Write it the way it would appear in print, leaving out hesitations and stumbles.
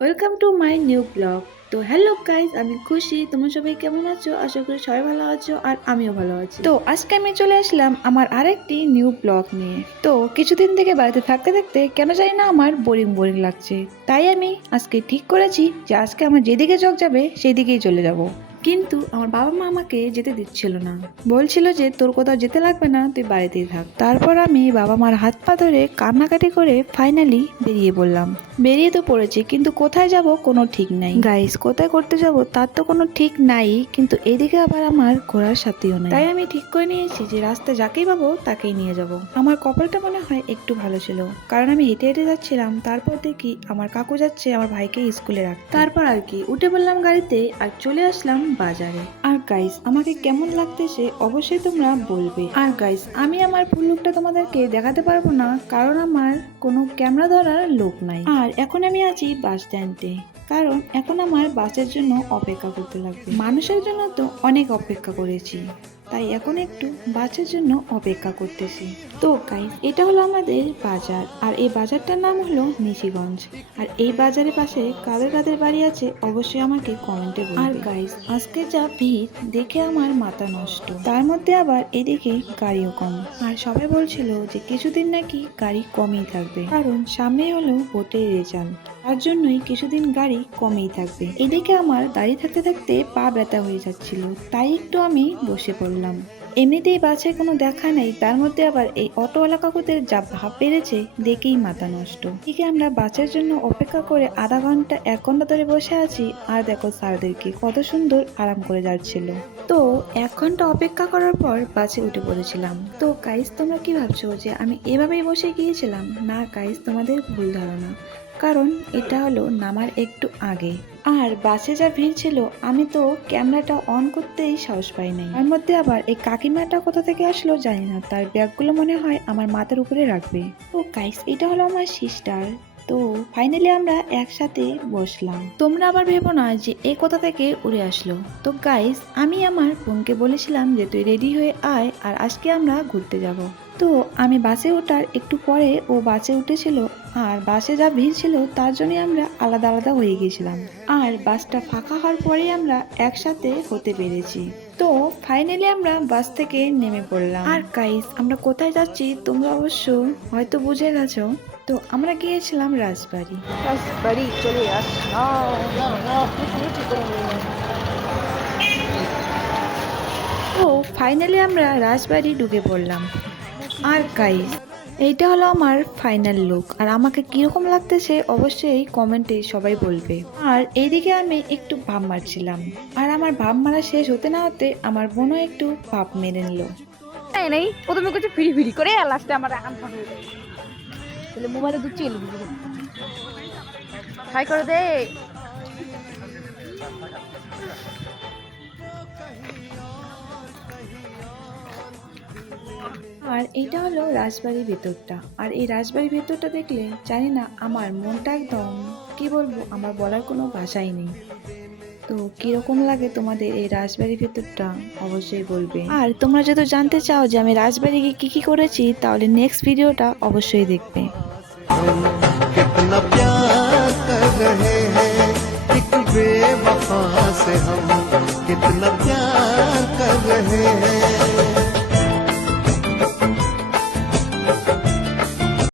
Welcome to my new blog. তো hello guys, আমি খুশি। তোমরা সবাই কেমন আছো? আশা করি সবাই ভালো আছো আর আমিও ভালো আছি। তো আজকে আমি চলে আসলাম আমার আরেকটি নিউ ব্লগ নিয়ে। তো কিছুদিন থেকে বাড়িতে থাকতে থাকতে কেন জানি না আমার বোরিং বোরিং লাগছে। তাই আমি আজকে ঠিক করেছি যে আজকে আমার যেদিকে চোখ যাবে সেই দিকেই চলে যাব। কিন্তু আমার বাবা মা আমাকে যেতে দিচ্ছিল না, বলছিল যে তোর কোথাও যেতে লাগবে না, তুই বাড়িতেই থাক। তারপর আমি বাবা মার হাত পা ধরে কান্নাকাটি করে ফাইনালি বেরিয়ে পড়লাম। বেরিয়ে তো পড়েছি, কিন্তু কোথায় যাব কোনো ঠিক নাই গাইস। কোথায় করতে যাব তার তো কোনো ঠিক নাই, কিন্তু এদিকে আবার আমার ঘোরার সাথীও নাই। তাই আমি ঠিক করে নিয়েছি যে রাস্তায় যাকেই পাবো তাকেই নিয়ে যাব। আমার কপালটা মনে হয় একটু ভালো ছিল, কারণ আমি হেঁটে হেঁটে যাচ্ছিলাম, তারপর দেখি আমার কাকু যাচ্ছে আমার ভাইকে স্কুলে রাখতে। তারপর আর কি উঠে পড়লাম গাড়িতে আর চলে আসলাম বাজারে। আর গাইস, আমাকে কেমন লাগতেছে অবশ্যই তোমরা বলবে। আর গাইস, আমি আমার ফুল লুকটা তোমাদেরকে দেখাতে পারবো না, কারণ আমার কোনো ক্যামেরা ধরার লোক নাই। আর এখন আমি আছি বাস স্ট্যান্ডে, কারণ এখন আমার বাসের জন্য অপেক্ষা করতে লাগবে। মানুষের জন্য তো অনেক অপেক্ষা করেছি, তাই এখন একটু বাসের জন্য অপেক্ষা করতেছি। তো গাইস, এটা হলো আমাদের বাজার, আর এই বাজারটার নাম হলো নিশিগঞ্জ। আর এই বাজারের পাশে কাদের কাদের বাড়ি আছে অবশ্যই আমাকে কমেন্টে বলবে। আর গাইস, আজকে যা ভিড় দেখে আমার মাথা নষ্ট, তার মধ্যে আবার এদিকে গাড়িও কম। আর সবাই বলছিল যে কিছুদিন নাকি গাড়ি কমই থাকবে, কারণ সামনে হলো ভোটের রেজাল্ট, তার জন্যই কিছুদিন গাড়ি কমেই থাকবে। এদিকে আমার দাঁড়িয়ে থাকতে থাকতে পা ব্যথা হয়ে যাচ্ছিল, তাই একটু আমি বসে পড়লাম। এমনিতেই বাসে কোনো দেখা নেই, তার মধ্যে আবার এই অটোওয়ালা কাকুদের যা ভাব বেড়েছে দেখেই মাথা নষ্ট। ঠিক আমরা বাসের জন্য অপেক্ষা করে আধা ঘন্টা 1 ঘন্টা ধরে বসে আছি, আর দেখো স্যারদেরকে কত সুন্দর আরাম করে যাচ্ছিল। তো 1 ঘন্টা অপেক্ষা করার পর বাসে উঠে পড়েছিলাম। তো গাইস, তোমরা কি ভাবছো যে আমি এভাবেই বসে গিয়েছিলাম? না গাইস, তোমাদের ভুল ধারণা, কারণ এটা হলো নামার একটু আগে। আর বাসে যা ভিড় ছিল, আমি তো ক্যামেরাটা অন করতেই সাহস পাই নাই। তার মধ্যে আবার এই কাকিমাটা কোথা থেকে আসলো জানি না, তার ব্যাগগুলো মনে হয় আমার মাথার উপরে রাখবে। তো গাইস, এটা হলো আমার সিস্টার। তো ফাইনালি আমরা একসাথে বসলাম। তোমরা আবার ভেবো না যে এ কোথা থেকে উড়ে আসলো। তো গাইস, আমি আমার বোনকে বলেছিলাম যে তুই রেডি হয়ে আয়, আর আজকে আমরা ঘুরতে যাব। তো আমি বাসে ওঠার একটু পরে ও বাসে উঠেছিল, আর বাসে যা ভিড় ছিল তার জন্য আমরা আলাদা আলাদা হয়ে গেছিলাম। আর বাসটা ফাঁকা হওয়ার পরে আমরা একসাথে হতে পেরেছি। তো ফাইনালি আমরা বাস থেকে নেমে পড়লাম। আর গাইস, আমরা কোথায় যাচ্ছি তোমরা অবশ্য হয়তো বুঝে গেছো। তো আমরা গিয়েছিলাম রাজবাড়ি। রাজবাড়ি চলে আসলাম। তো ফাইনালি আমরা রাজবাড়ি ঢুকে পড়লাম। আর গাইস, এইটা হলো আমার ফাইনাল লুক, আর আমাকে কিরকম লাগতেছে অবশ্যই কমেন্টে সবাই বলবে। আর এইদিকে আমি একটু ভাব মারছিলাম, আর আমার ভাব মারা শেষ হতে না হতে আমার বোনও একটু ভাব মেরে নিল। নাই প্রথমে কিছু ফিরি ফিরি করে আর লাস্টে আমার এখন ফটো হয়ে যায়। তাহলে মোবাইলে দুধ চেয়ে নেবো, হাই করে দে। আর এইটা হলো রাজবাড়ির ভেতরটা, আর এই রাজবাড়ির ভেতরটা দেখলে জানি না আমার মনটা একদম কি বলবো, আমার বলার কোনো ভাষাই নেই। তো কিরকম লাগে তোমাদের এই রাজবাড়ির ভেতরটা অবশ্যই বলবে। আর তোমরা যদি জানতে চাও যে আমি রাজবাড়ি গিয়ে কি কি করেছি, তাহলে নেক্সট ভিডিওটা অবশ্যই দেখবে। कितना प्यार कर रहे हैं एक बेवफा से हम, कितना प्यार कर रहे हैं।